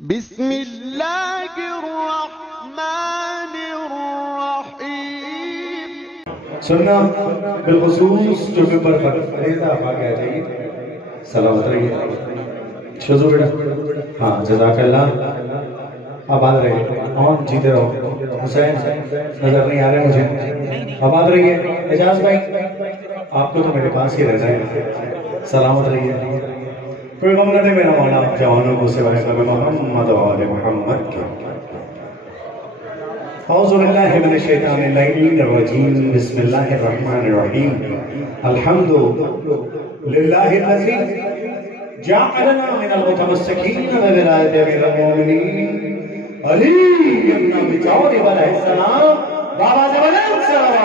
بسم اللہ الرحمن الرحیم. سننا بالخصوص جو ممبر پر فریضہ آپ آگے آ جائیے. سلامت رہیے شوزو بیٹا. ہاں جزاک اللہ. آباد رہیے. اور جیتے رہو. حسین نظر نہیں آ رہے مجھے. آباد رہیے. اعجاز بھائی آپ کو تو میرے پاس ہی رہنا ہے. سلامت رہیے. کوئی غم نہ دے میرا مولا جوانوں کو سوائے نبی محمد و آل محمد کے. اعوذ باللہ من الشیطان اللعین الرجیم. بسم اللہ الرحمن الرحیم. الحمد للہ الذی جعلنا من المتمسکین بولایت امیر المومنین علی ابن ابی طالب علیہ السلام. بابا سے بلند سلام.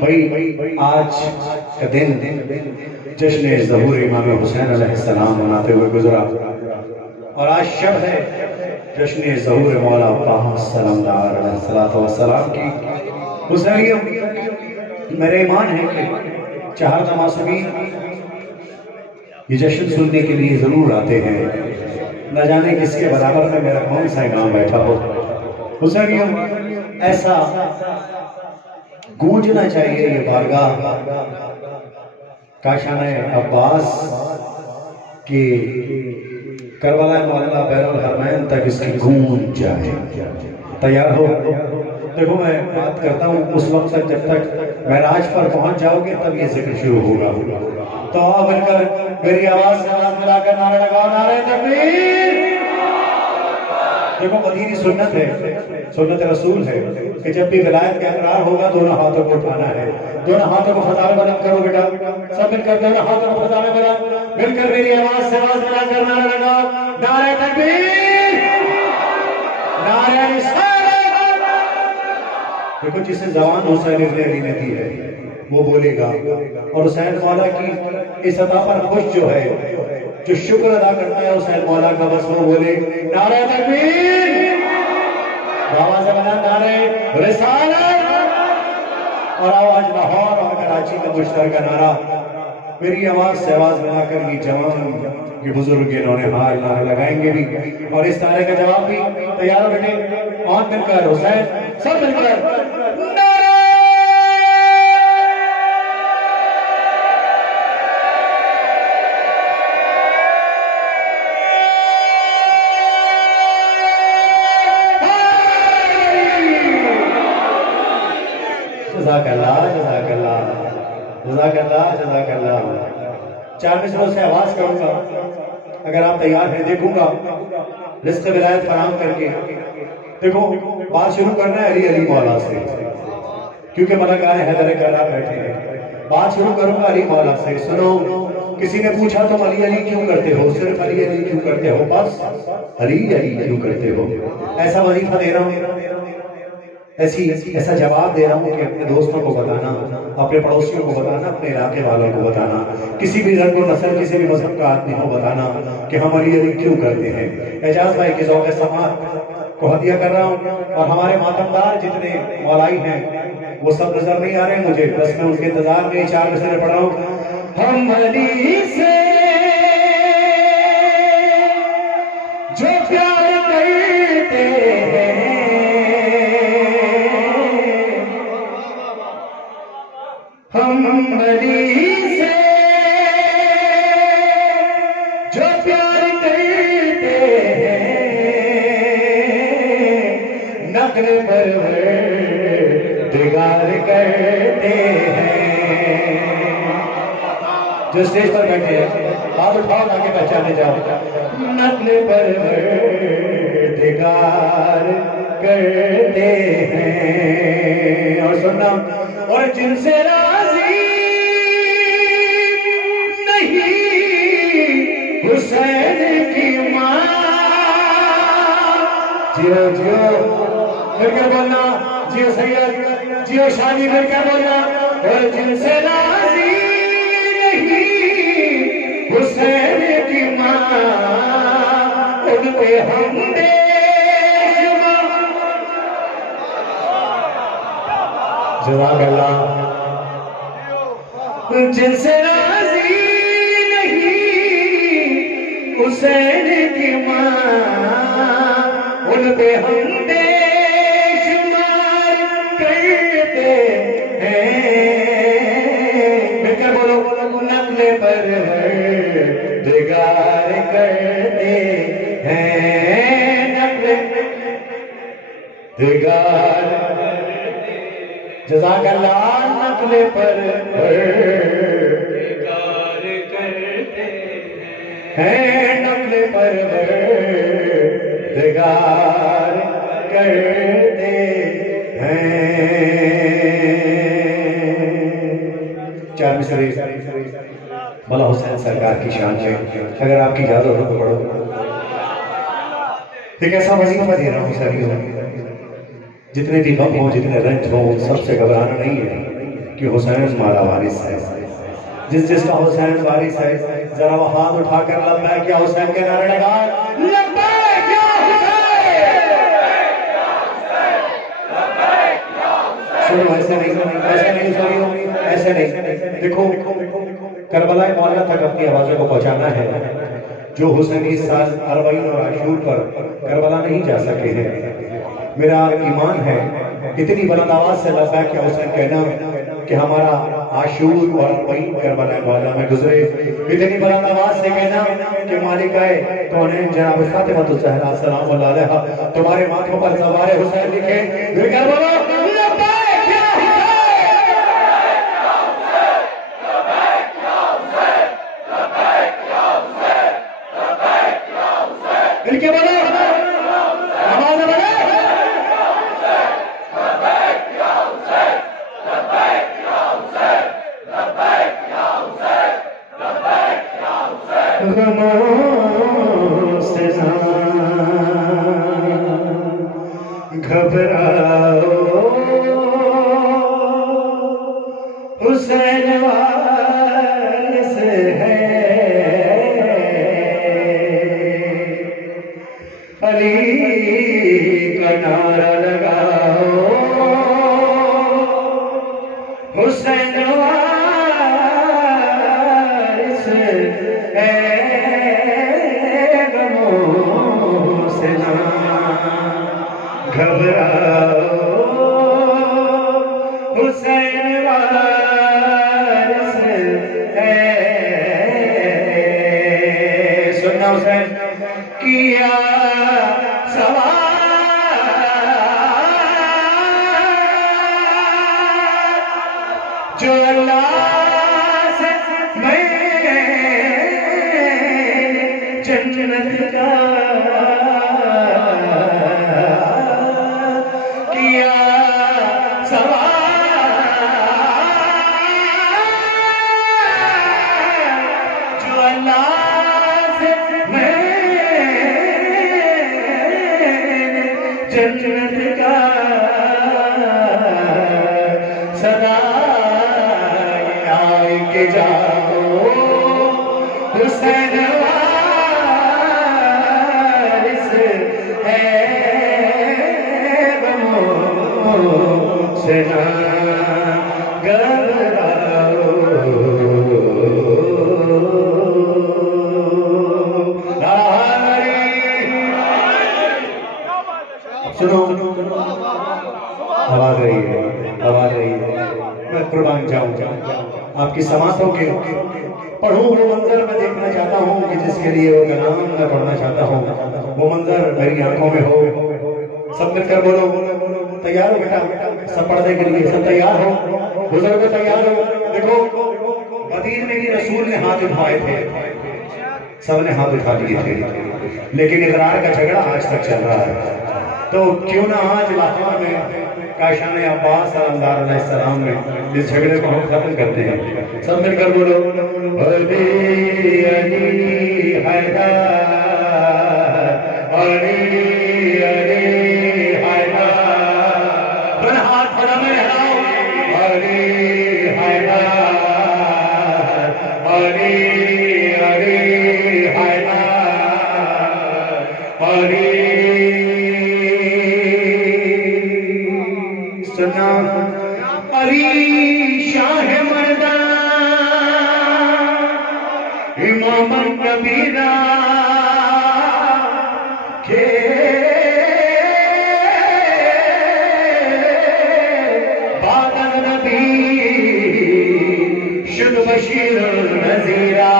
بھائی آج کا دن جشن ظہور امام حسین علیہ السلام مناتے ہوئے گزرا، اور آج شب ہے جشن ظہور مولا طٰہٰ صلی اللہ علیہ وسلم کی. حسینیت میرے ایمان ہے کہ چہارہ معصومین یہ جشن سننے کے لیے ضرور آتے ہیں. نہ جانے کس کے برابر میں میرا کون سا امام بیٹھا ہو. حسینیت ایسا گونجنا چاہیے یہ بارگاہ کاشان عباس کہ کربلا معلیٰ بین الحرمین تک اس کی گونج جائے. تیار ہو؟ دیکھو میں بات کرتا ہوں اس وقت تک جب تک معراج پر پہنچ جاؤ گے تب یہ ذکر شروع ہوگا. تو آؤ مل کر میری آواز سے آواز ملا کر نعرہ لگاؤ. نعرہ تکبیر. دیکھو مدینی سنت ہے، سنت رسول ہے کہ جب بھی ولایت کا اقرار ہوگا دونوں ہاتھوں کو اٹھانا ہے. دونوں ہاتھوں کو فضا میں بلند کرو بیٹا. سب مل کر دونوں ہاتھوں کو فضا میں بلند مل کر میری آواز سے آواز ملا کر نعرہ لگاؤ. نعرہ تکبیر. نعرہ رسالت. دیکھو جسے زبان حسین ابن علی نے دی ہے وہ بولے گا، اور حسین مولا کی اس عطا پر خوش جو ہے، جو شکر ادا کرتا ہے حسین مولا کا، بس وہ بولے نعرہ تکبیر. بابا سے بنا نعرہ رسالت. اور آج لاہور اور کراچی کا مشترکہ نعرہ میری آواز سے آواز ملا کر یہ جوان یہ بزرگ انہوں نے نعرے لگائیں گے بھی، اور اس نعرے کا جواب بھی. تیار ہو بیٹے؟ اور مل کر حسین سب مل کر جزاک اللہ جزاک اللہ جزاک اللہ جزاک اللہ. 4 مصروں سے آواز کروں گا، اگر آپ تیار ہیں دیکھوں گا رزق ولایت فراہم کر کے. دیکھو بات شروع کرنا ہے علی علی مولا سے، کیونکہ ملکان حیدر کرا بیٹھے ہیں. بات شروع کروں گا علی مولا سے. سنو، کسی نے پوچھا تم علی علی کیوں کرتے ہو؟ صرف علی علی کیوں کرتے ہو؟ بس علی علی کیوں کرتے ہو؟ ایسا وظیفہ دے رہا ہوں، ایسا جواب دے رہا ہوں کہ اپنے دوستوں کو بتانا، اپنے پڑوسیوں کو بتانا، اپنے علاقے والوں کو بتانا، کسی بھی رنگ و نسل کسی بھی مذہب کا آدمی ہو بتانا کہ ہم علی علی کیوں کرتے ہیں. اعجاز بھائی کے ذوق سماعت کو ہدیہ کر رہا ہوں، اور ہمارے ماتمدار جتنے مولائی ہیں وہ سب نظر نہیں آ رہے ہیں مجھے، بس میں ان کے انتظار میں 4 مصرے پڑھ رہا ہوں. ہم علی سے جو پیار کرتے ہیں، ہم علی سے جو پیار کرتے ہیں، نقل پروردگار کرتے ہیں. جو اسٹیج پر بیٹھے ہیں ہاتھ اٹھاؤ تاکہ پہچانے جاؤ. نقل پروردگار کرتے ہیں. اور سننا، اور جن سے راضی نہیں حسین کی ماں. جیو جیو مل کر بولنا، جیو سید، جیو شادی مل کر بولنا. اور جن سے راضی نہیں حسین کی ماں، ان پہ ہم دے جزاک اللہ. جن سے راضی نہیں حسین کی ماں، ان پہ ہم بے شمار کرتے ہیں. مل کر بولو، نقل پروردگار کرتے ہیں، نقل پروردگار. جزاک اللہ. نقل پروردگار کرتے ہیں، نقل پروردگار کرتے ہیں. چار مصرے مولا حسین سرکار کی شان ہے. اگر آپ کی اجازت ہو تو پڑھو. ایک ایسا وظیفہ دے رہا ہوں ساتھیوں، جتنے بھی غم ہوں، جتنے رنج ہوں، سب سے گھبرانا نہیں ہے کہ حسین ہمارا وارث ہے. جس کا حسین وارث ہے ذرا وہ ہاتھ اٹھا کر لبیک یا حسین کے نعرے لگا. لبیک یا حسین. سنو، ایسے نہیں، ایسے نہیں. دیکھو، کربلا معلیٰ تک اپنی آوازوں کو پہنچانا ہے. جو حسین اس سال اربعین اور عاشور پر کربلا نہیں جا سکے ہیں، میرا ایمان ہے اتنی بلند آواز سے لبیک یا حسین کہنا کہ ہمارا عاشور اور اربعین کربلا معلیٰ میں گزرے. اتنی بلند آواز سے کہنا کہ مالکہ کونین جناب فاطمۃ الزہرا سلام اللہ علیہا تمہارے ماتھوں پر سوار حسین لکھے. مل کر بولو، لبیک یا حسین. مل کے بولو، آواز بولو. غموں سے نہ گھبراؤ، حسین وارث ہے. علی کا نعرہ لگاؤ، حسین وارث ہے. گھبراؤ، حسین وارث ہے. سننا حسین کیا سوال جو اللہ سے میں جنت کا جنت کا صدا آئے کے جاؤ، حسین وارث ہے. غموں سے نہ گھبراؤ. سنو، آواز رہی ہے، آواز رہی ہے. میں قربان جاؤں آپ کی سماعتوں کے. پڑھوں وہ منظر میں دیکھنا چاہتا ہوں کہ جس کے لیے وہ کلام میں پڑھنا چاہتا ہوں، وہ منظر میری آنکھوں میں ہو. سب مل کر بولو، تیار ہو بیٹا؟ سب پڑھنے کے لیے سب تیار ہو؟ بزرگ تیار ہو؟ دیکھو، بدیر میں بھی رسول نے ہاتھ اٹھائے تھے، سب نے ہاتھ اٹھا لیے تھے، لیکن اقرار کا جھگڑا آج تک چل رہا ہے. تو کیوں نہ آج لاہور میں کاشان عباس سلامدار علیہ السلام میں اس جھگڑے کو ہم ختم کرتے ہیں. سب مل کر بولو، علی علی حیدر، علی علی حیدر. دونوں ہاتھ پھڑا میں ہلاؤ. علی حیدر، علی علی حیدر، علی. سنا علی شاہ مردان اماما کبیرا کہ بعد النبی شد بشیر نذیرا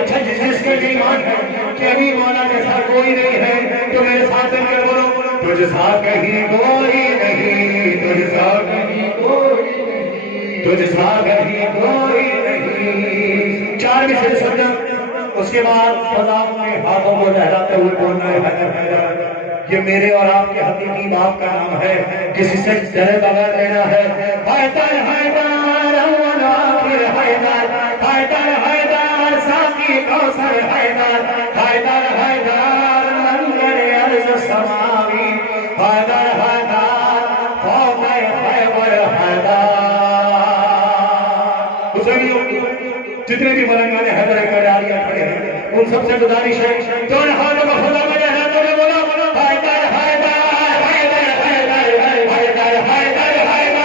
اچھا جس کا ایمان ہے کہ ابھی مولا جیسا کوئی نہیں ہے تو میرے ساتھ مل کر بولو تجھ سا کہیں کوئی نہیں تجھ سا کہیں کوئی نہیں تجھ سا کہیں کوئی نہیں 4 مصرع سمجھا اس کے بعد فضا میں ہاتھوں کو لہراتے ہوئے بولنا ہے حیدر حیدر یہ میرے اور آپ کے حقیقی باپ کا نام ہے کسی سے ڈرے بغیر لینا ہے حیدر حیدر اول آخر حیدر حیدر حیدر ساقی کوثر حیدر حیدر حیدر منظر عرض سماوی حیدر حیدر فوق خیبر حیدر حسینیوں جتنے بھی ملنگانے حیدر حیدر آلیہ کھڑے ہیں ان سب سے گزارش ہے دونوں ہاتھوں کو خدا میں لہراتے ہوئے بولو حیدر حیدر حیدر حیدر حیدر حیدر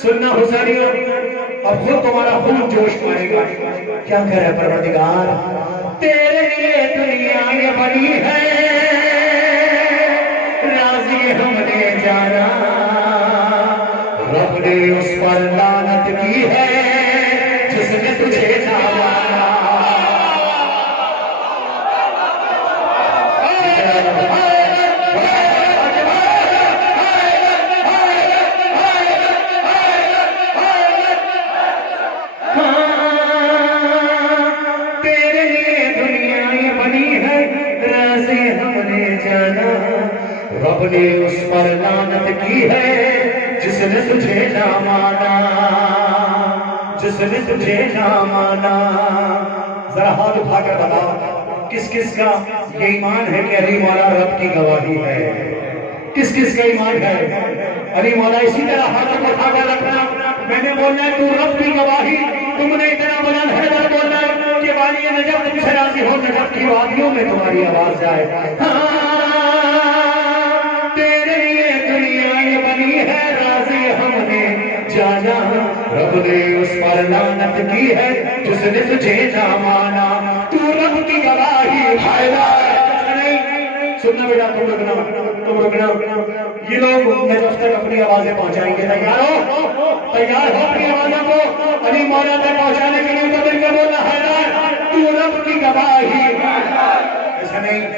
سننا حسینیوں اب خود تمہارا خون جوش مارے گا کیا کہہ رہے پروردگار تیرے لیے دنیا یہ بنی ہے راضی ہم نے جانا رب نے اس پر لعنت کی ہے جس نے تجھے نہ مانا رب نے اس پر لعنت کی ہے جس نے تجھے نہ مانا جس نے تجھے نہ مانا ذرا ہاتھ اٹھا کر بتاؤ کس کس کا یہ ایمان ہے کہ علی مولا رب کی گواہی ہے کس کس کا ایمان ہے علی مولا اسی طرح ہاتھ اٹھا کر رکھنا میں نے بولنا ہے تو رب کی گواہی تم نے اتنا بلند حیدر بولنا ہے کہ والی نجف تم سے راضی ہو نجف کی وادیوں میں تمہاری آواز جائے جانا رب نے اس پر لعنت کی ہے جس نے تجھے نہ مانا تو رب کی گواہی سننا بیٹا تم رکنا یہ لوگ نجف تک اپنی آوازیں پہنچائیں گے تیار ہو اپنی آوازوں کو علی مولا تک پہنچانے کے لیے قدر کے بولنا حیدر تو رب کی گواہی ایسا نہیں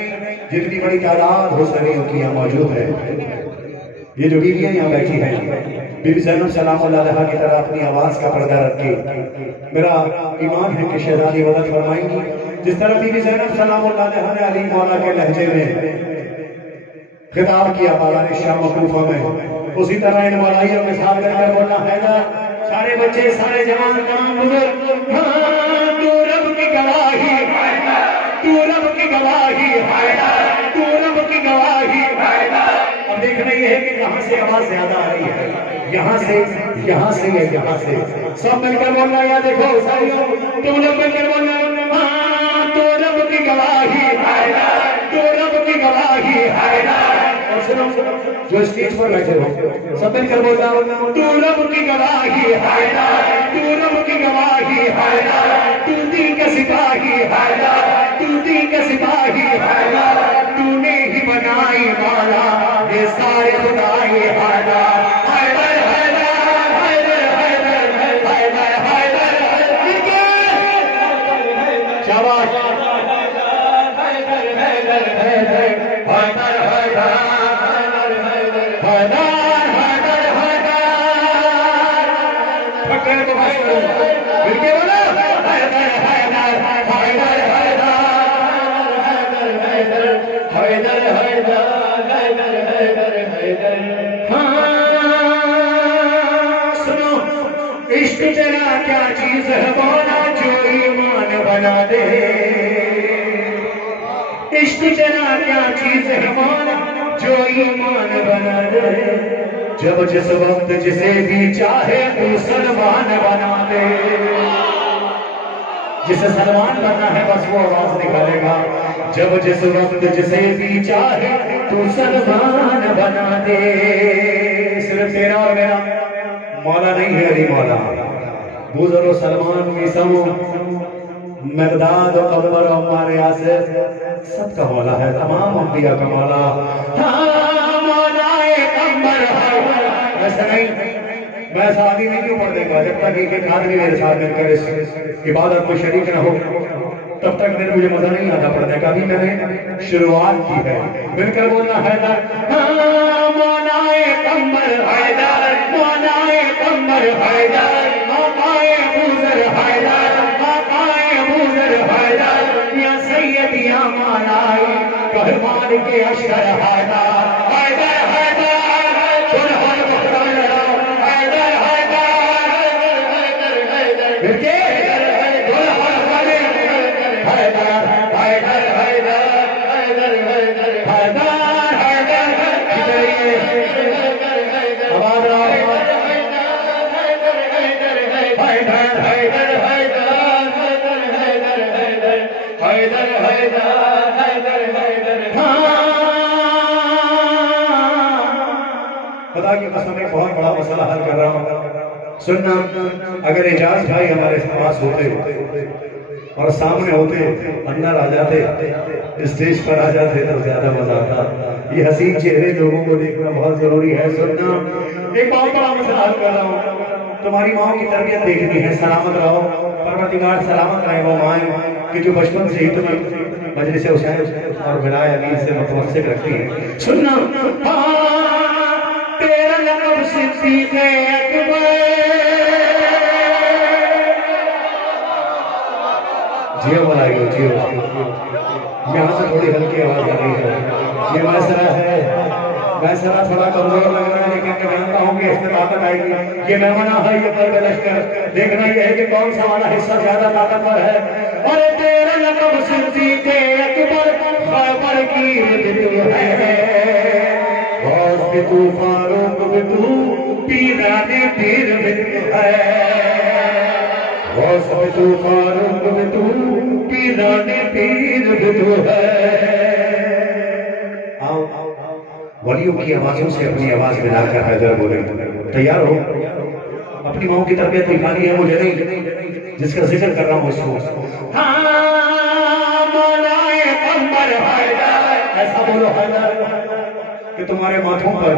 جتنی بڑی تعداد حسینیوں کی یہاں موجود ہے یہ جو بیویاں یہاں بیٹھی ہیں بی بی زینب سلام اللہ علیہ کی طرح اپنی آواز کا پردہ رکھے میرا ایمان ہے کہ شہزادی مدد فرمائیں گی جس طرح بی بی زینب سلام اللہ علیہ نے علی مولا کے لہجے میں خطاب کیا بالا شام و کوفہ میں اسی طرح ان مولائیوں کے ساتھ کر بولنا حیدر سارے بچے سارے جوان تمام بزرگ تو رب کی گواہی تو رب کی گواہی تو رب کی گواہی اب دیکھنا یہ ہے کہ کہاں سے آواز زیادہ آ رہی ہے یہاں سے یا یہاں سے سب مل کر بولنا یا دیکھو سائیوں تم لوگ مل کر بولنا تو رب کی گواہی تو رب کی گواہی اور سنو جو اسٹیج پر بیٹھے ہو سب مل کر بولنا تو رب کی گواہی تو رب کی گواہی تو دین کا سپاہی تو دین کا سپاہی تو نے ہی بنائی مولا یہ سارے خدائی حیدر حیدر حیدر حیدر حیدر پکڑ کو بھائی مل کے بولو حیدر حیدر حیدر حیدر حیدر حیدر حیدر سنو عشق تیرا کیا چیز ہے مولا جو ایمان بنا دے عشق تیرا کیا چیز ہے مولا جو ایمان بنا دے جب جس وقت جسے بھی چاہے تو سلمان بنا دے جسے سلمان بننا ہے بس وہ آواز نکالے گا جب جس وقت جسے بھی چاہے تو سلمان بنا دے صرف تیرا اور میرا مولا نہیں ہے علی مولا بوذر و سلمان عیسیٰ مقداد و قمر و عمار یاسر سب کا مولا ہے تمام انبیاء کا مولا مولا قمر ایسا نہیں میں ساتھی نہیں کیوں پڑھ دے گا جب تک ایک آدمی میرے ساتھ مل کر اس عبادت کو شریک نہ ہو تب تک میرے مجھے مزہ نہیں آتا پڑھنے کا بھی میں نے شروعات کی ہے مل کر بولنا حیدر مولا قمر حیدر مولا قمر حیدر آقائے بوذر حیدر آقائے بوذر حیدر یا سید یا مولا کہمان کے اشکر حیدر حیدر حیدر خدا کی قسم ایک بہت بڑا مسئلہ حل کر رہا ہوں سننا اگر اعجاز بھائی ہمارے پاس ہوتے اور سامنے ہوتے اندر آ جاتے اسٹیج پر آ جاتے تو زیادہ مزہ آتا یہ حسین چہرے لوگوں کو دیکھنا بہت ضروری ہے سننا ایک بہت بڑا مسئلہ حل کر رہا ہوں تمہاری ماں کی تربیت دیکھنی ہے سلامت رہو پروردگار سلامت رہے وہ مائیں کہ جو بچپن سے ہی تمہیں مجلس حسین اور بلائے امین سے متمسک رکھتی ہے سننا تیرا لقب صدیق اکبر جیو بلائیو جیو یہاں سے تھوڑی ہلکی آواز آ رہی ہے یہ میسرہ تھوڑا کمزور لگ رہا ہے لیکن میں جانتا ہوں کہ اس میں طاقت آئے گی یہ میمنہ ہے یہ قلب لشکر دیکھنا یہ ہے کہ کون سا والا حصہ زیادہ طاقتور ہے اور تیرا لقب صدیق اکبر خیبر کی مدد ہے غوث بھی تو فاروق بھی تو پیران پیر بھی ہے غوث بھی تو فاروق بھی تو پیران پیر بھی تو ہے ولیوں کی آوازوں سے اپنی آواز ملا کر حیدر بولے تیار ہو اپنی ماں کی تربیت دکھانی ہے مجھے نہیں جس کا ذکر کر رہا ہوں اس کو ایسا بولو حیدر کہ تمہارے ماتھوں پر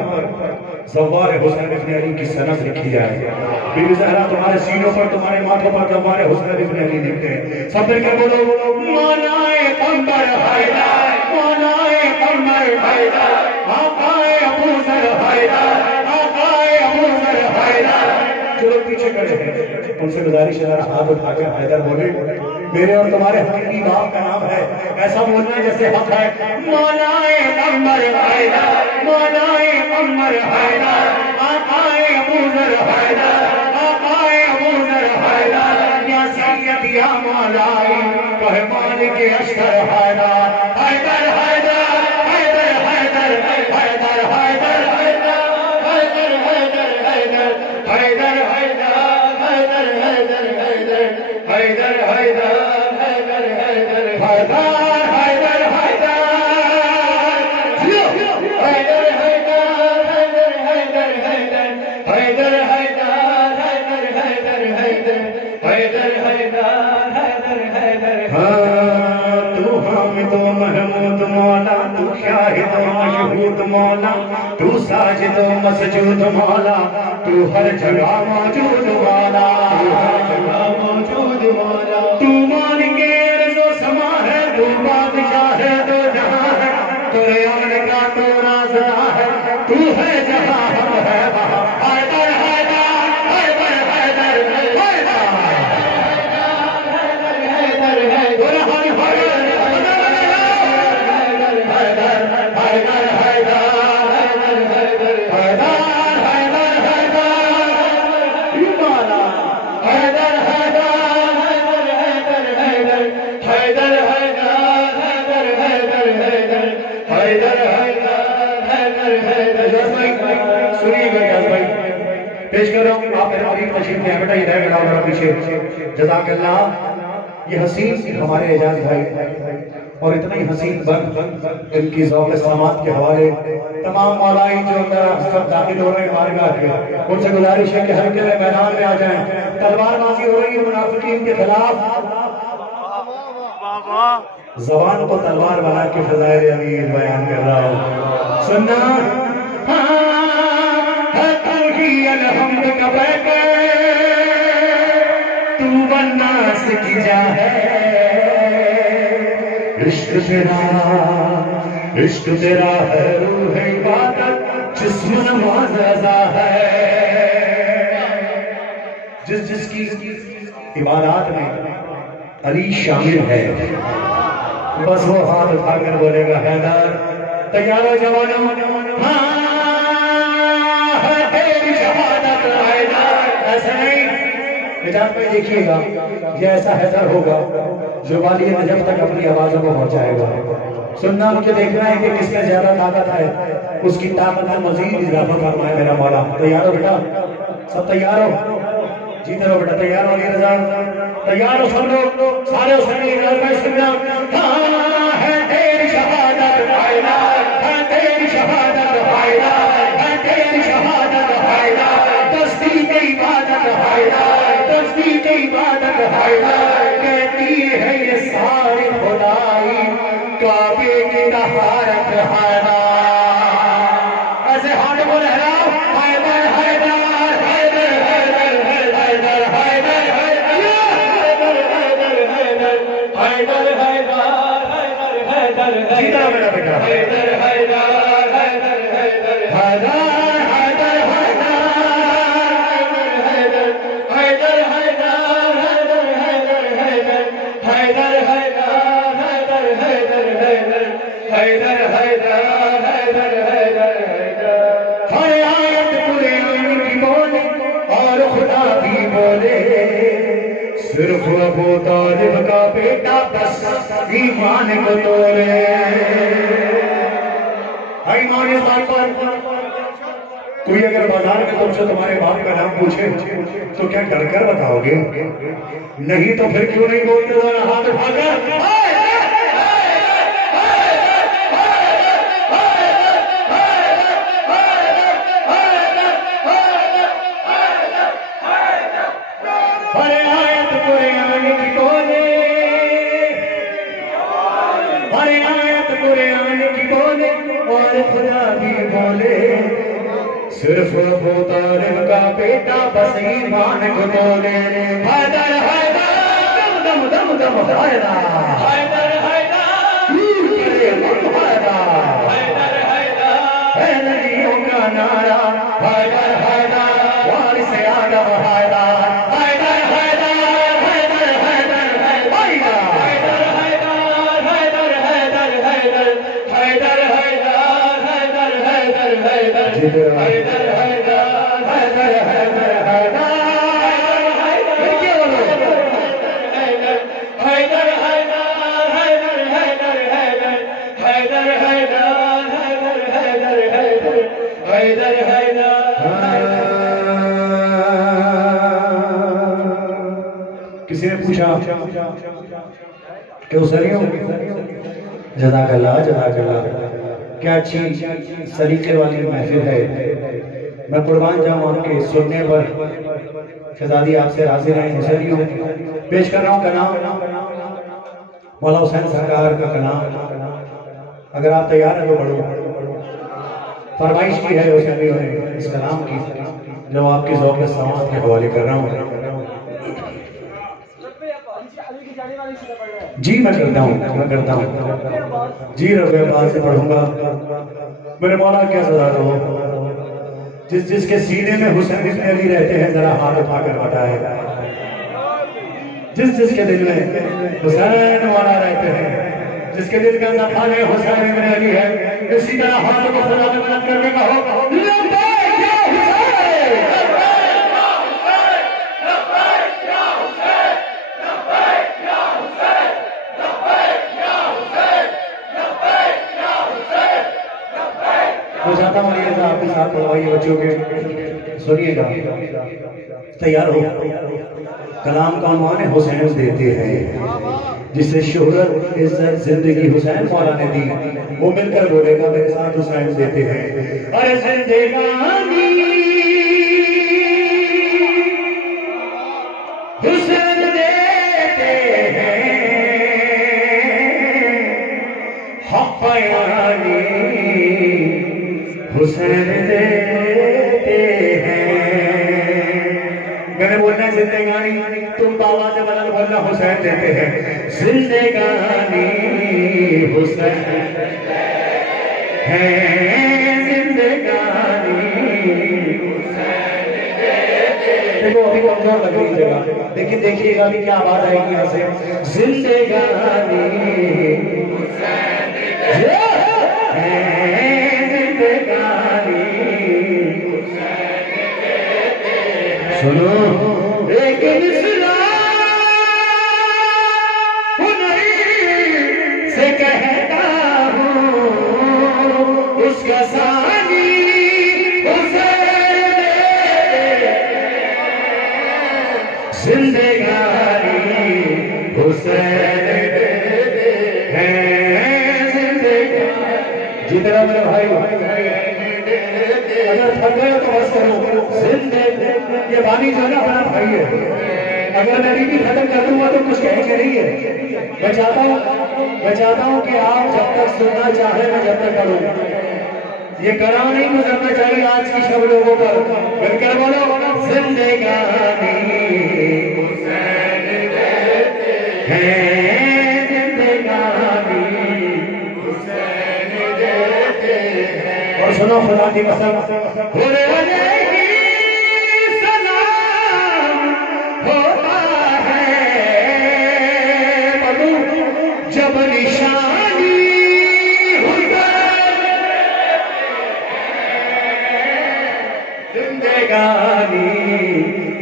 زوار حسین ابن علی کی سند لکھی جائے بی بی زہرا تمہارے سینوں پر تمہارے ماتھوں پر زوار حسین ابن علی لکھتے ہیں سب مل کر بولو مولا قمر حیدر مولا قمر حیدر آقائے ابوذر حیدر آقائے ابوذر حیدر جو لوگ پیچھے کھڑے ہیں ان سے گزارش ہے ہاتھ اٹھا کر حیدر بولے میرے اور تمہارے حقیقی باپ کا نام ہے ایسا بولنا جیسے حق ہے مولا قمر حیدر مولا قمر حیدر آقائے ابوذر حیدر آقائے ابوذر حیدر یا سید یا مولا کہمان کے اشکر حیدر حیدر حیدر حیدر حیدر حیدر حیدر حیدر حیدر حیدر مولا تو ساجد و مسجود مولا تو ہر جگہ موجود مولا تو مان کے عرض و سما ہے تو بادشاہ ہے تو جہاں ہے تو ریان تو ہے جہاں ہم ہے وہاں حیدر حیدر حیدر حیدر پیش کر رہا ہوں آپ میرے مدیر تشریف لے بیٹا یہ رہ گیا میرا پیچھے جزاک اللہ یہ حسین ہمارے اعجاز بھائی اور اتنا ہی حسین بند ان کی ذوق سماعت کے حوالے تمام مولائی جو اندر سب داخل ہو رہے ہیں بارگاہ کے ان سے گزارش ہے کہ ہر کلے میدان میں آ جائیں تلوار بازی ہو رہی ہے منافقین کے خلاف زبان کو تلوار بنا کے فضائل امیر بیان کر رہا ہوں سننا الحمد کا بیٹے تو والناس کی جا ہے عشق تیرا ہے روح عبادت جسم نماز رضا ہے جس کی عبادات میں علی شامل ہے بس وہ ہاتھ اٹھا کر بولے گا حیدر تیار ہو جوانوں ایسا نہیں نجات میں دیکھیے گا یہ ایسا حیدر ہوگا جو والی نجف تک اپنی آوازوں کو پہنچائے گا سننا مجھے دیکھنا ہے کہ کس میں زیادہ طاقت ہے اس کی طاقت میں مزید اضافہ فرمائے میرا مولا تیار ہو بیٹا سب تیار ہو جیتے رہو بیٹا تیار ہو رضا تیار ہو سب لوگ سارے سننا ہے تیری شہادت ہے تیری شہادت ہے تیری شہادت تصدیق عبادت تصدیق عبادت کہتی ہے یہ ساری خدائی کعبے کی طہارت ایسے ہاتھ کو لہراؤ حیدر حیدر حیدر حیدر حیدر حیدر حیدر حیدر جیتا میرا بیٹا حیدر حیدر حیدر حیدر صرف ابو طالب کا بیٹا بس ایمان کو توڑے ایمان اس بات پر کوئی اگر بازار میں تم سے تمہارے باپ کا نام پوچھے تو کیا ڈر کر بتاؤ گے نہیں تو پھر کیوں نہیں بولتے ذرا ہاتھ اٹھا کر خدا بھی بولے صرف ابو طالب کا بیٹا بس ایمان کو بولے حیدر حیدر دم دم دم حیدر حیدر حیدر حیدر حیدریوں کا نعرہ حیدر حیدر وارث آدم حیدر حیدر حیدر حیدر حیدر حیدر حیدر کسی نے پوچھا کہ اسریوں جزاک اللہ جزاک اللہ کیا اچھی سلیقے والی محفل ہے میں قربان جاؤں آپ کے سننے پر شہزادی آپ سے راضی رہیں حسینیوں پیش کر رہا ہوں کلام مولا حسین سرکار کا کلام اگر آپ تیار ہیں تو پڑھو فرمائش کی ہے حسینیوں نے اس کلام کی جو آپ کی ذوق سماعت کے حوالے کر رہا ہوں جی میں کرتا ہوں جی رب عباس سے پڑھوں گا میرے مولا کیا سزا ہو جس کے سینے میں حسین ابن علی رہتے ہیں ذرا ہاتھ اٹھا کر بتائے جس کے دل میں حسین والا رہتے ہیں جس کے دل کا نفع ہے حسین ابن علی ہے اسی طرح ہاتھ کو خدا میں مدد کر کے کہو لبیک یا حسین لبیک یا حسین لبیک یا حسین لبیک یا حسین لبیک یا حسین لبیک میں چاہتا ہوں یہ آپ کے ساتھ پڑھوائیے بچوں کے سنیے گا تیار ہو کلام کا عنوان ہے حسین دیتے ہیں جسے شہرت عزت زندگی حسین مولا نے دی وہ مل کر بولے گا میرے ساتھ حسین دیتے ہیں ارے زندگانی حسین دیتے ہیں حق بیانی حسین دیتے ہیں میں نے بولنا ہے زندگانی تم باواز بلند بولنا حسین دیتے ہیں زندگانی حسین ہے زندگانی حسین دیتے دیکھو ابھی کمزور لگ رہی جگہ لیکن دیکھیے گا ابھی کیا آواز آئے گی یہاں سے زندگانی حسین دیتے ہیں زندگانی سنو لیکن سے کہتا ہوں اس کا ثانی حسین زندگانی حسین ہے زندگانی جتنا میرے بھائی اگر تھک گئے تو بس کرو زندگی یہ بانی جو ہے نا اپنا بھائی ہے اگر میں بھی ختم کر دوں گا تو کچھ کہنے کے نہیں ہے میں چاہتا ہوں کہ آپ جب تک سننا چاہیں میں جب تک کروں یہ کرا نہیں گزرنا چاہیے آج کی شب لوگوں پر مل کر بولو زندگانی حسین دیتے ہیں زندگانی حسین دیتے ہیں اور سنو خدا کی قسم جب نشانی زندگانی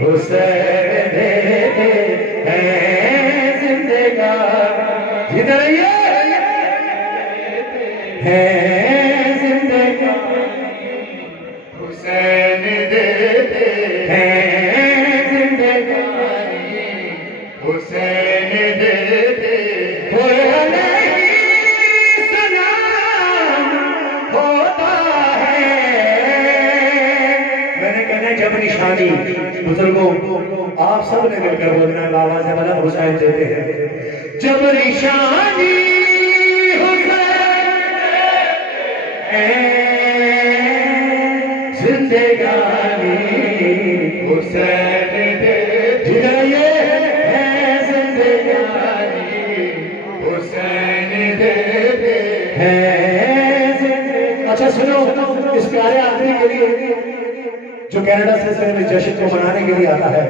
حسین دیتے ہیں زندگانی جدھر یہ ہے زندگانی حسین دیتے ہیں زندگانی حسین دیتے جب نشانی بزرگوں آپ سب نے مل کر بولنا ہے آواز بلند حسین دیتے ہیں جب نشانی حسین زندگانی حسین دیتے ہیں زندگانی حسین دیتے ہیں اچھا سنو اس پیارے آدمی کے لیے جو کینیڈا سے اس جشن کو منانے کے لیے آتا ہے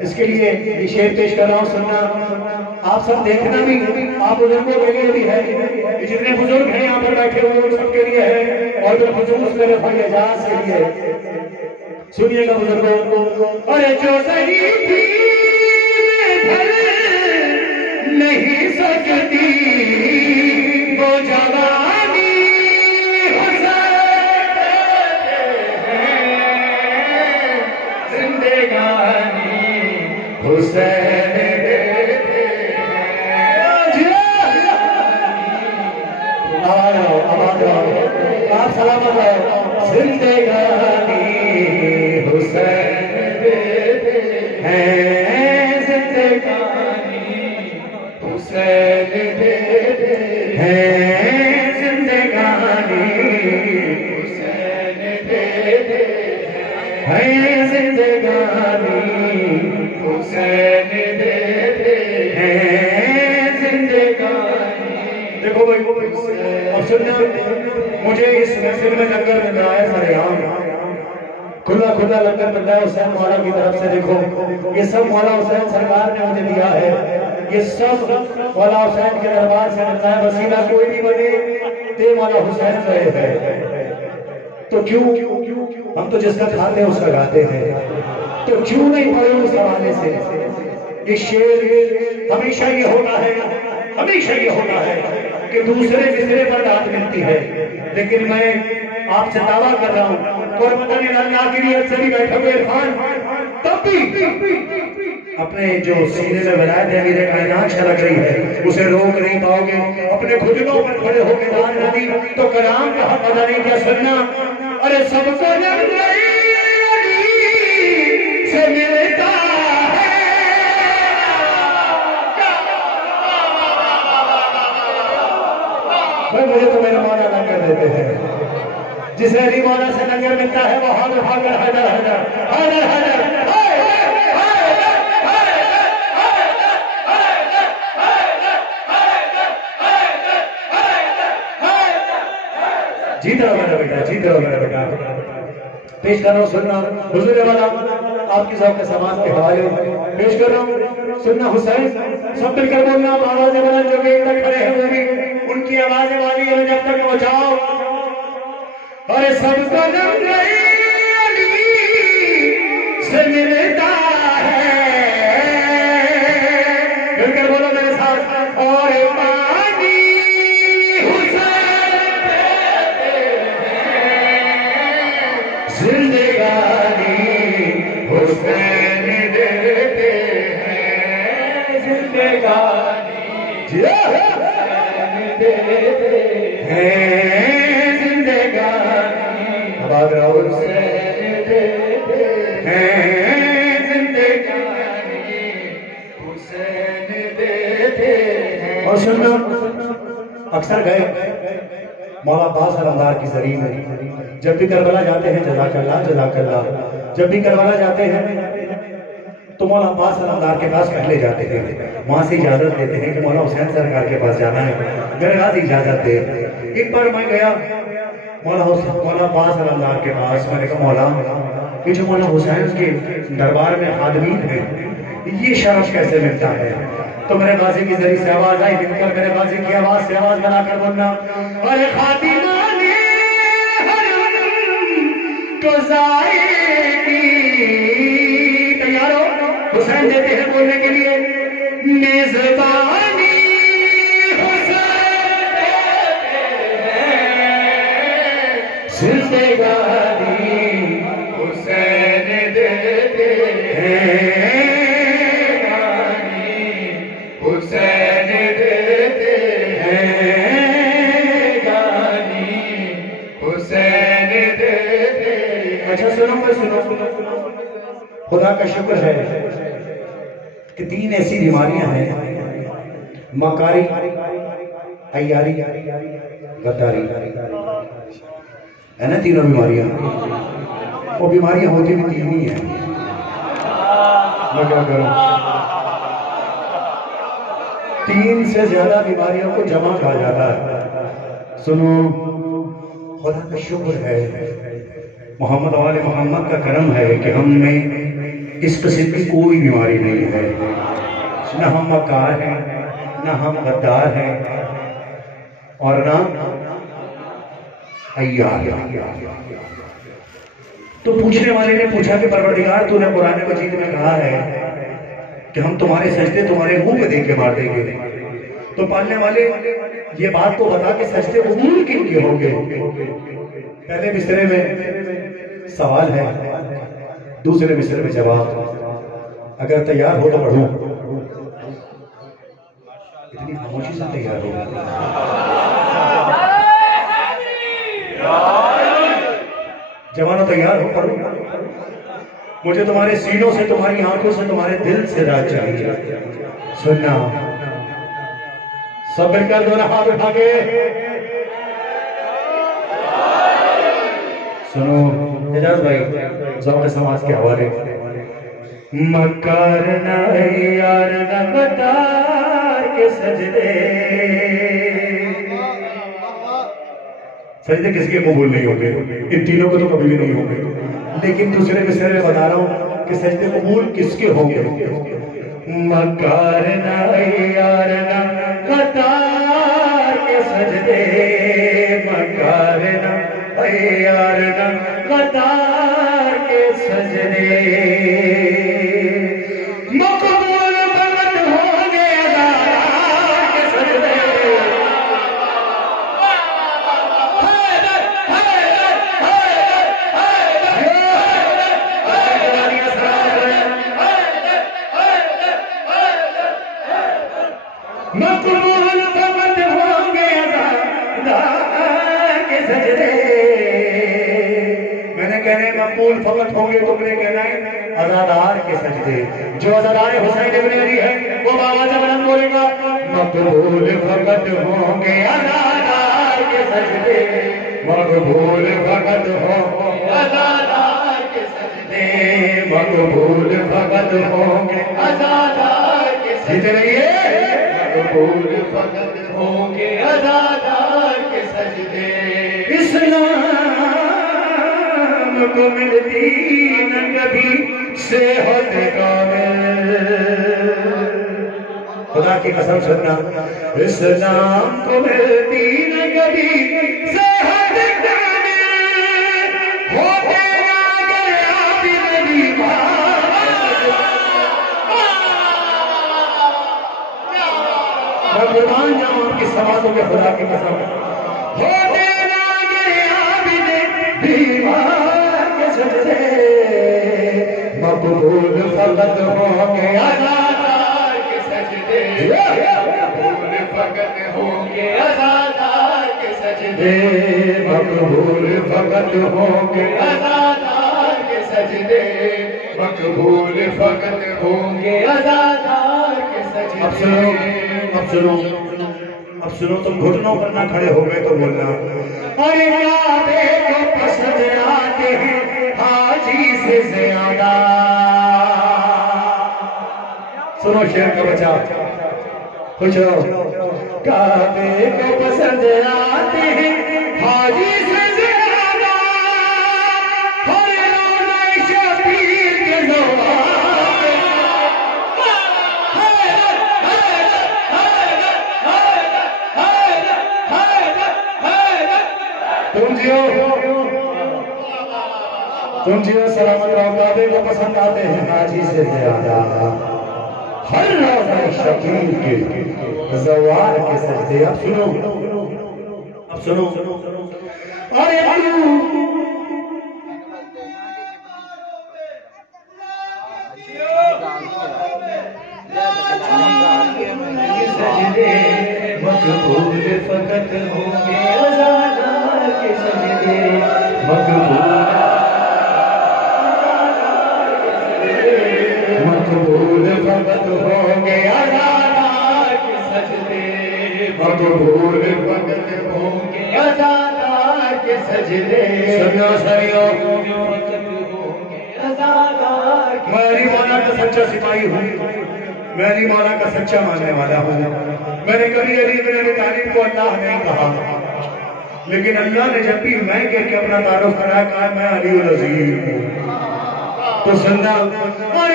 اس کے لیے یہ شعر پیش کر رہا ہوں سننا آپ سب دیکھنا بھی آپ بزرگوں کے لیے بھی ہے جتنے بزرگ ہیں یہاں پر بیٹھے ہوئے ان سب کے لیے ہے اور جو بزرگ میرے بھائی اعجاز کے لیے سنیے گا بزرگوں ارے جو صحیح تھی نہیں سکتی وہ جوانی حسین دیتے آپ سلامت رہو زندگانی حسین دیتے ہیں زندگانی حسین دیتے ہیں زندگانی حسین دیتے ہیں زندگانی حسین دیتے ہیں اب سننا مجھے اس محفل میں لنگر مل رہا ہے سریعام کھلا کھلا لنگر مل رہا ہے حسین مولا کی طرف سے دیکھو یہ سب مولا حسین سرکار نے مجھے دیا ہے یہ سب مولا حسین کے دربار سے ملتا ہے وسیلہ کوئی بھی بنے تے مولا حسین رہے ہے تو کیوں ہم تو جس کا کھاتے ہیں اس کا گاتے ہیں تو کیوں نہیں پڑے اس حوالے سے یہ شعر ہمیشہ یہ ہوتا ہے ہمیشہ یہ ہوتا ہے کہ دوسرے مصرے پر داد ملتی ہے لیکن میں آپ سے دعویٰ کر رہا ہوں اور مدن اللہ کی نیت سے بھی بیٹھا ہوئے عرفان تب بھی اپنے جو سینے میں ولایت ہے میرے کائنات چھلک رہی ہے اسے روک نہیں پاؤ گے اپنے گھٹنوں پر کھڑے ہو کے داد نہ دی تو کلام کا حق ادا نہیں کیا سننا ارے سب کو نظر سے ملتا مجھے تو میرا مولا نہ کر دیتے ہیں جسے علی مولا سے لنگر ملتا ہے وہ حاضر حاضر حیدر حیدر حیدر حیدر جیت رہو میرا بیٹا جیت رہو میرا بیٹا پیش کر رہا ہوں سننا حضور والا آپ کی ذوق سماج کے حوالے پیش کر رہا ہوں سننا حسین سب مل کر بولنا آوازیں بلند جو کہ ایک تک کھڑے ہیں وہ بھی ان کی آوازیں والی ہے جب تک پہنچاؤ اور سب کا نام علی سے ملتا ہے مل کر بولو میرے ساتھ اور پانی حسین زندگانی حسین دیتے ہیں زندگانی اور سننا اکثر گئے مولا عباس علمدار کی زرعی میں جب بھی کربلا جاتے ہیں جزاک اللہ جزاک اللہ جب بھی کربلا جاتے ہیں تو مولا عباس علمدار کے پاس پہلے جاتے ہیں وہاں سے اجازت دیتے ہیں کہ مولا حسین سرکار کے پاس جانا ہے میرے پاس اجازت دے ایک بار میں گیا مولا عباس علمدار کے پاس میں نے کہا مولا یہ جو مولا حسین کے دربار میں خادمین ہیں یہ شرف کیسے ملتا ہے تو میرے غازی کی ذریعے سے آواز آئی مل کر میرے غازی کی آواز سے آواز بنا کر بولنا ارے خادمان کو ضائع کی تیار ہو حسین دیتے ہیں بولنے کے لیے میزبانی حسین دیتے ہیں زندگانی حسین دیتے ہیں حسین دیتے ہیں گانی حسین دیتے ہیں اچھا سنو خدا کا شکر ہے کہ تین ایسی بیماریاں ہیں مکاری عیاری غداری ہے نا تینوں بیماریاں وہ بیماریاں ہوتی بھی تین ہی ہیں میں کیا کروں تین سے زیادہ بیماریوں کو جمع کہا جاتا ہے سنو خدا کا شکر ہے محمد والے محمد کا کرم ہے کہ ہم میں اس قسم کی کوئی بیماری نہیں ہے نہ ہم مکار ہیں نہ ہم غدار ہیں اور نہ عیار تو پوچھنے والے نے پوچھا کہ پروردگار تو نے قرآن مجید میں کہا ہے کہ ہم تمہارے سجدے تمہارے منہ پہ دے کے مار دیں گے تو پالنے والے یہ بات کو بتا کہ سجدے قبول کن کے ہوں گے پہلے مصرے میں سوال ہے دوسرے مصرے میں جواب اگر تیار ہو تو پڑھوں اتنی خاموشی سے تیار ہو جوانوں تیار ہو پڑھوں مجھے تمہارے سینوں سے تمہاری آنکھوں سے تمہارے دل سے راج چاہیے سننا سب مل کر دونوں ہاتھ اٹھا کے سنو اجاز بھائی ذوق سماج کے حوالے مکار نہ یار نہ غدار کے سجدے سجدے کس کے قبول نہیں ہوں گے؟ ان تینوں کو تو کبھی بھی نہیں ہوں گے، لیکن دوسرے مصرے میں بتا رہا ہوں کہ سجدے قبول کس کے ہوں گے؟ مکارنا یارنا قطار کے سجدے، مکارنا یارنا قطار کے سجدے، مقبول فقط ہوں گے ادار کے سجدے۔ مقبول فقط ہوں گے ادار کے سجدے۔ میں نے کہنا ہے مقبول فقط ہوں گے، تم نے کہنا ہے عزادار کے سجدے۔ جو عزادار حسین ابن علی ہے وہ باواز بلند بولے گا مقبول فقط ہوں گے عزادار کے سجدے، مقبول فقط ہوں گے عزادار کے سجدے، مقبول فقط ہوں گے عزادار کے سجدے، مقبول فقط ہوں گے عزادار کے سجدے۔ اسلام کو ملتی نہ کبھی صحت کامل، خدا کی قسم سننا، اسلام کو ملتی نہ کبھی صحت کامل، ہوتے نہ گیا بھی نبی میں قربان جاؤں آپ کی سوالوں کے خدا کی قسم، ہوتے نہ گیا بھی بیمار کے سجدے، مقبول فقط ہوں گے عزادار کے سجدے، مقبول فقط ہوں گے عزادار کے سجدے، مقبول فقط ہوں گے عزادار کے سجدے، مقبول فقط ہوں گے عزادار کے سجدے۔ اب سنو اب سنو اب سنو، تم گھٹنوں پر نہ کھڑے ہو گئے تو بولنا، ارے کعبے کو پسند آتے ہیں حاجی سے زیادہ۔ سنو شعر کا بچہ، خوش رہو، کعبے کو پسند آتے ہیں حاجی سے زیادہ، ہر روزہ شبیر کے زوال تم جیو سلامت رہو، کعبے کو پسند آتے ہیں حاجی سے زیادہ، ہر روزہ شبیر کے زوال کے سجدے۔ اب سنو اب سنو، ارے سجدے مقبول فقط ہوں گے عزادار کے سجدے، مقبول فقط ہوں گے عزادار کے سجدے، مقبول فقط ہوں گے عزادار کے سجدے۔ سنو سنو، میری مولا کا سچا سپاہی ہوں، میری مولا کا سچا ماننے والا ہوں۔ میں نے کبھی علی بن ابی طالب کو اللہ نہیں کہا، لیکن اللہ نے جب بھی میں کہہ کے اپنا تعارف کرایا، کہا میں علی العظیم ہوں۔ تو سننا، اور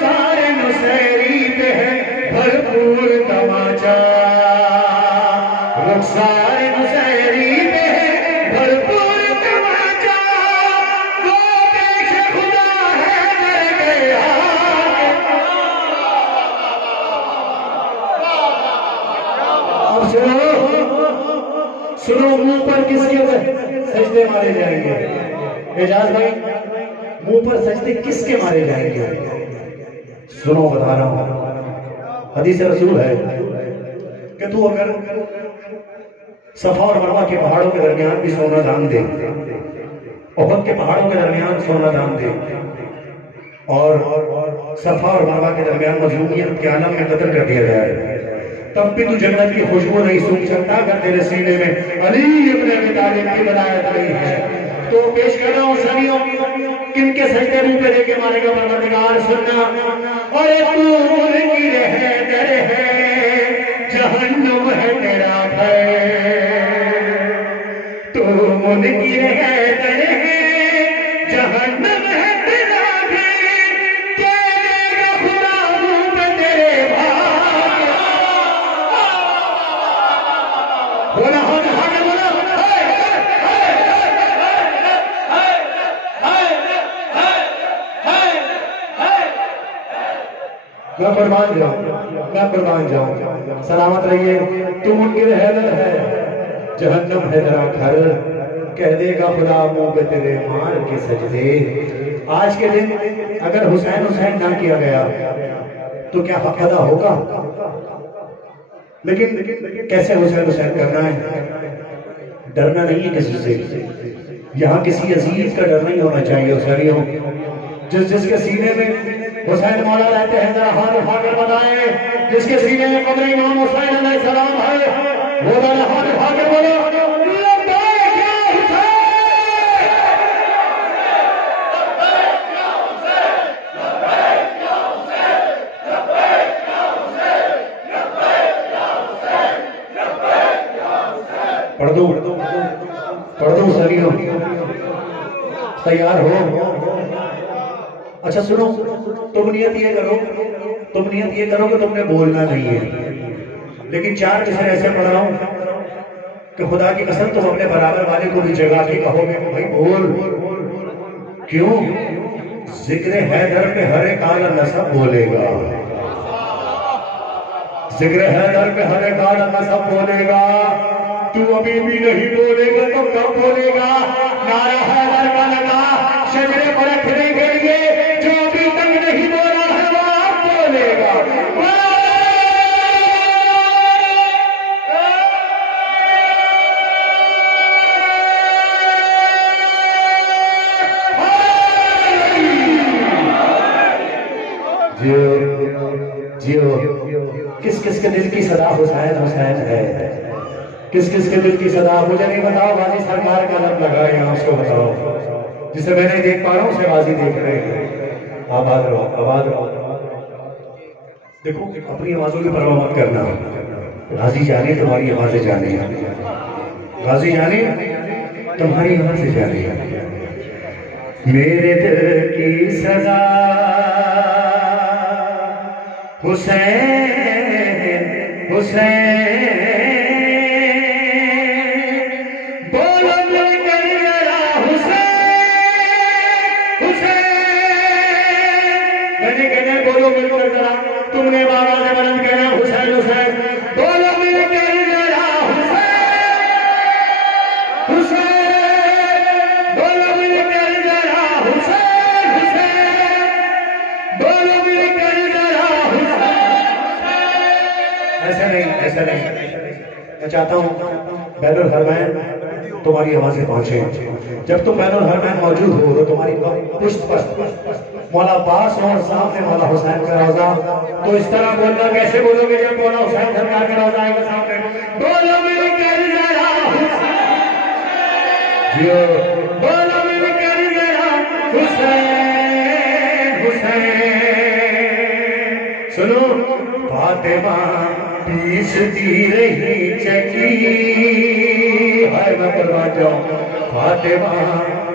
سارے نصیری پہ ہے بھرپور تماچا، رخسار نصیری پہ ہے بھرپور تماچا، وہ پیش خدا ہے در گیا۔ اب سنو منہ پر کس کے سجدے مارے جائیں گے؟ اعجاز بھائی، منہ پر سجدے کس کے مارے جائیں گے؟ سنو بتا رہا ہوں، حدیث رسول ہے کہ تو اگر صفا اور مروہ کے پہاڑوں کے درمیان بھی سونا دان دے، احد کے پہاڑوں کے درمیان سونا دان دے، اور صفا اور مروہ کے درمیان مظلومیت کے عالم میں قتل کر دیا جائے، تب بھی تو جنت کی خوشبو نہیں سونگ سکتا اگر تیرے سینے میں علی ابن ابی طالب کی ولایت نہیں ہے۔ تو پیش کر رہا ہوں سنیوں، کن کے سجدے منہ پہ دے کے مارے گا پروردگار؟ سننا، اور تو ملک کی رہ در ہے، جہنم ہے تیرا گھر، تو منکر حیدر ہے جہنم ہے تیرا گھر تیرے گا خدا منہ پہ تیرے بھاگ بولا میں قربان جاؤں سلامت رہیے تو منکر حیدر ہے جہنم ہے تیرا گھر کہہ دے گا خدا منہ پہ تیرے مار کے سجدے آج کے دن اگر حسین نہ کیا گیا تو کیا حق ادا ہوگا لیکن کیسے حسین کرنا ہے ڈرنا نہیں ہے کسی سے یہاں کسی عزیز کا ڈر نہیں ہونا چاہیے حسینیوں جس کے سینے میں حسین مولا رہتے ہیں ذرا ہاتھ اٹھا کر بتائیں جس کے سینے میں قبر امام حسین علیہ السلام ہے وہ ذرا ہاتھ اٹھا کر بولو لبیک یا حسین پڑھ دو سریوں تیار ہو اچھا سنو تم نیت یہ کرو کہ تم نے بولنا نہیں ہے لیکن 4 قصے ایسے پڑھ رہا ہوں کہ خدا کی قسم تم اپنے برابر والے کو بھی جگہ کے کہو گے بھائی بول کیوں ذکر حیدر پہ ہر ایک اعلی نسب بولے گا ذکر حیدر پہ ہر ایک اعلی نسب بولے گا تو ابھی بھی نہیں بولے گا تو کب بولے گا نعرہ حیدر کا لگا شجرے پر رکھنے کے لیے جو ابھی تک نہیں بولا ہے وہ آپ بولے گا جیو کس کس کے دل کی صدا حسین ہے کس کس کے دل کی صدا مجھے نہیں بتاؤ غازی سرکار کا نام لگا یہاں اس کو بتاؤ جسے میں نہیں دیکھ پا رہا ہوں اسے غازی دیکھ رہے ہیں آباد رہو دیکھو اپنی آوازوں کی پرواہ مت کرنا غازی جانے تمہاری آوازیں جانے غازی جانے تمہاری آوازیں جانے میرے دل کی صدا حسین بولو مل کر ذرا حسین میں نے کہنا بولو مل کر ذرا تم نے بابا سے بلند کہنا حسین بولو مل کر ذرا حسین بولو مل کر ذرا حسین بولو مل کر ذرا ایسا نہیں میں چاہتا ہوں بین الحرمین تمہاری آوازیں پہنچے جب تم بین الحرمین موجود ہو تو تمہاری پشت پر مولا عباس اور سامنے مولا حسین کا روضہ تو اس طرح بولنا کیسے بولو گے جب مولا حسین سرکار کا روضہ آئے گا سامنے بولو مل کر ذرا بولو مل کر ذرا حسین سنو فاطمہ پیستی رہی چکی ہائے میں پرواہ جاؤں فاطمہ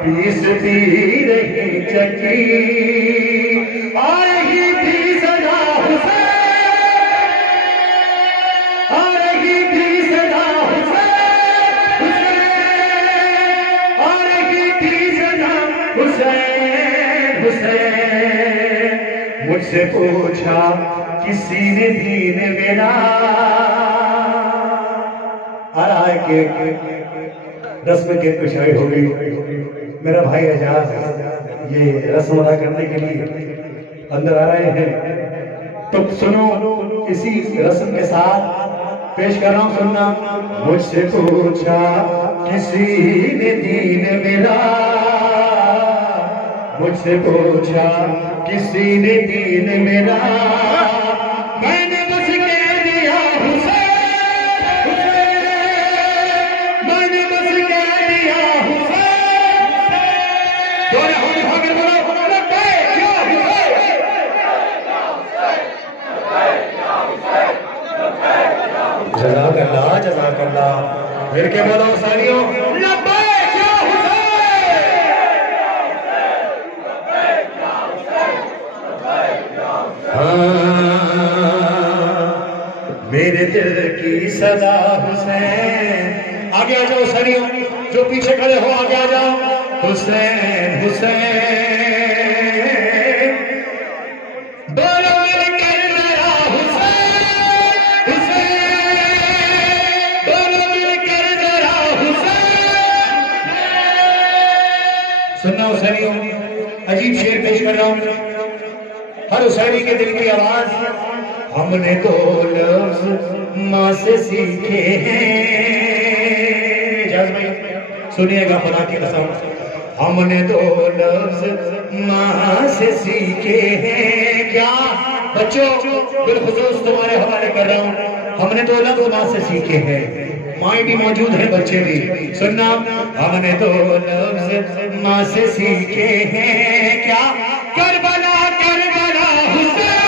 پیستی رہی چکی آ رہی تھی صدا حسین آ رہی تھی صدا حسین آ رہی تھی صدا حسین مجھ سے پوچھا کسی نے دین میرا آ رہا ہے کہ 10 میں کیک پچھائی ہو گئی میرا بھائی اعجاز یہ رسم ادا کرنے کے لیے اندر آ رہے ہیں تو سنو اسی رسم کے ساتھ پیش کر رہا ہوں سننا مجھ سے پوچھا کسی نے دین میرا مجھ سے پوچھا کسی نے دین میرا میں نے بس کہہ دیا حسین میں نے بس کہہ دیا حسین دورے ہم بھاگر بولو لبیک یا حسین جزاک اللہ پھر کے بولو حسینیوں لبیک یا دل کی صدا حسین. آگے آ جاؤ سریوں جو پیچھے کھڑے ہو, آگے آ جاؤ. حسین حسین دونوں مل کر ذرا حسین حسین دونوں مل کر ذرا حسین. سننا حسینیوں, عجیب شعر پیش کر رہا ہوں. ہر حسینی کے دل کی آواز. ہم نے دو لفظ ماں سے سیکھے ہیں. سنیے گا خدا کی قسم. ہم نے دو لفظ ماں سے سیکھے ہیں. کیا بچوں, بالخصوص تمہارے حوالے کر رہا ہوں. ہم نے دو لفظ ماں سے سیکھے ہیں. مائیں بھی موجود ہیں, بچے بھی. سننا, ہم نے دو لفظ ماں سے سیکھے ہیں. کیا کربلا کربلا حسین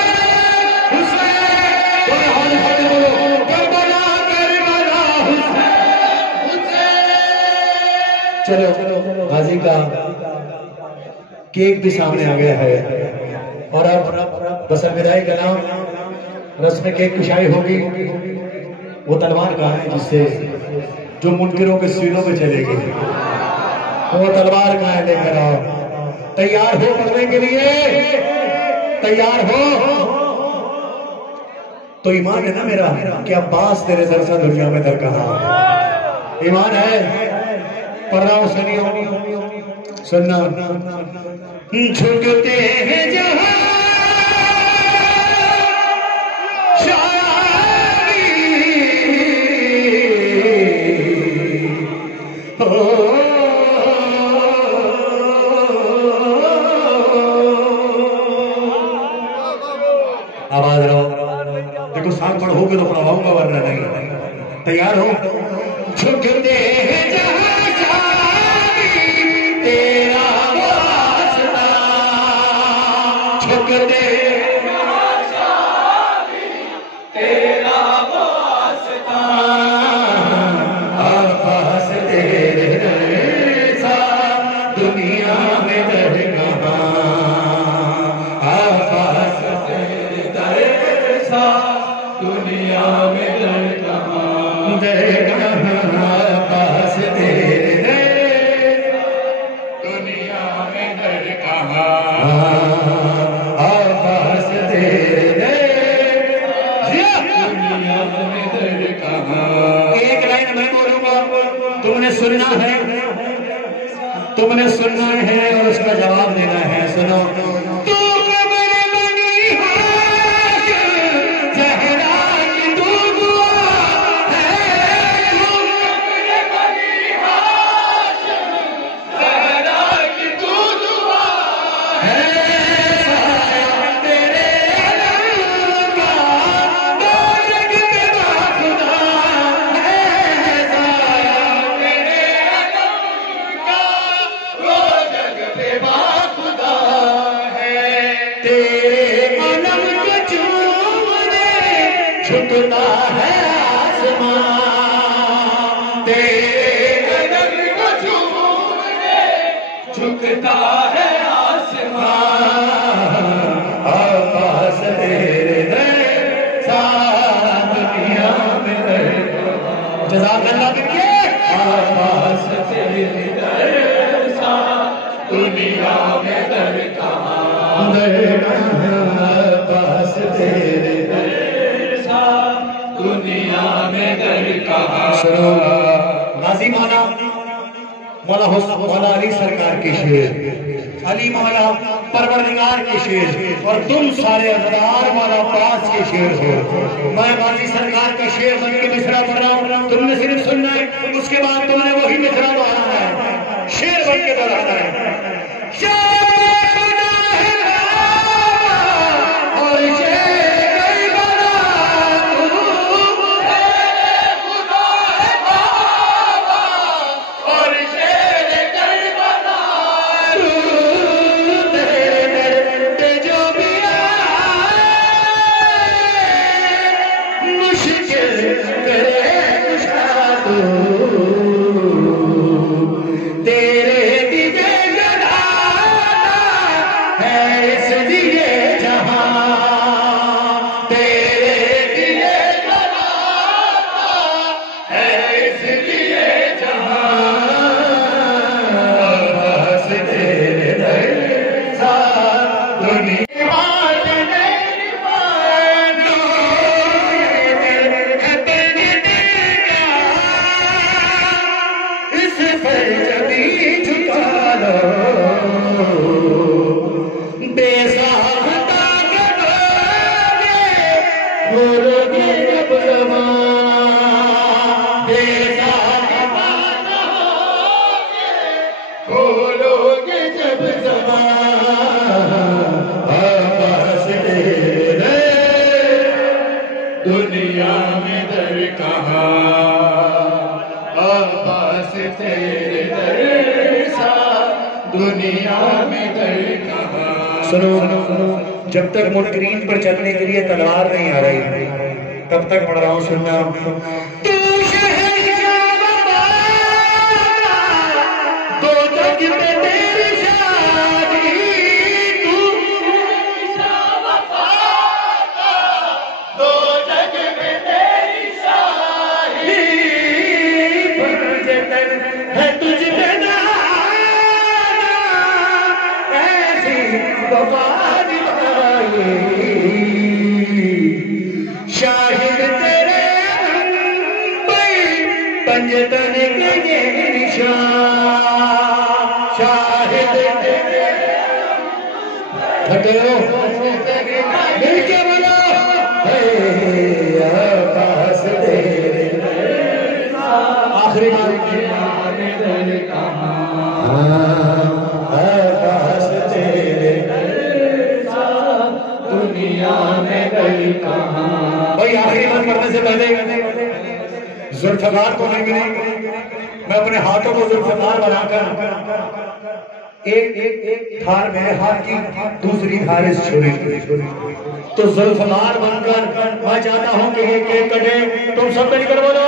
حسین کربلا کربلا حسین. چلو غازی کا کیک بھی سامنے آ گیا ہے, اور اب بس الوداعی کلام رسم کیک کشائی ہوگی. وہ تلوار کہاں ہے جس سے جو منکروں کے سینوں میں چلے گی؟ وہ تلوار کہاں ہے؟ لے کر آؤ. تیار ہو پڑھنے کے لیے؟ تیار ہو تو ایمان ہے نا میرا کہ عباس تیرے درسا دنیا میں در کہاں. ایمان ہے. پڑھ رہا ہوں سنیو, سننا. جھکتے ہیں جہاں آواز رہو. دیکھو ساتھ پڑھو گے تو پڑھواؤں گا, ورنہ نہیں. تیار ہو؟ جھکتے ہیں جہاں تیرا واسطہ, جھکتے تیرا واسطہ, عباس تیرے جیسا دنیا میں در کہاں. عباس تیرے جیسا دنیا میں در کہاں. در کہاں عباس تیرے دنیا میں در کہاں. عباس تیرے دنیا میں در کہاں. ایک لائن میں بولوں گا, تم نے سننا ہے, تم نے سننا ہے اور اس کا جواب دینا ہے. سنو. تو قبر بنی ہاشم زہرا کی تو دعا ہے. تو قبر بنی ہاشم زہرا کی تو دعا ہے. سایہ تیرے علم کا دولت میں باخدا ہے. سایہ تیرے علم کا دولت میں باخدا ہے. تیرے علم کو چومنے جھکتا ہے آسمان. تیرے علم کو چومنے جھکتا ہے آسمان. عباس تیرے جیسا دنیا میں در کہاں. جزاک اللہ دیکھیے. عباس تیرے جیسا دنیا میں در کہاں. در کہاں عباس تیرے جیسا دنیا میں در کہاں. سنو. غازی مولا مولا علی سرکار کے شعر, علی مولا پروردگار کے شعر, اور تم سارے ازدار مولا عباس کے شعر ہو. میں غازی سرکار کا شعر بن کے مصرع پڑھ رہا ہوں, تم نے صرف سننا ہے. اس کے بعد تم نے وہی مصرع دہرانا ہے, شعر بن کے دہرانا ہے. اور بے ساختہ کے بولو گے جب زبان، بے ساختہ بولو گے جب زبان، آواز تیرے دنیا میں در کہاں، آواز تیرے در سا دنیا میں در کہاں۔ سنو جب تک منکرین پر چلنے کے لیے تلوار نہیں آ رہی تب تک پڑھ رہا ہوں، سننا۔ تو شہنشاہ وفا دو تک میں تیری شادی، تو شہنشاہ وفا دو تک میں تیری شادی، پرجتن ہے تجھ میں نانا ایسی وفا شاہد تیرے پنجتن کے نشان، شاہد تیرے کھٹے ہو مل کے بولو عباس تیرے آخری عباس تیرے دنیا میں گئی کہاں۔ بھائی آخری بات کرنے سے پہلے ذوالفقار کو نہیں ملی، میں اپنے ہاتھوں کو ذوالفقار بنا کر ایک دھار میرے ہاتھ کی، دوسری دھار اس چھری کی، تو ذوالفقار بن کر میں چاہتا ہوں کہ ایک ایک کٹے، تم سب مل کر بولو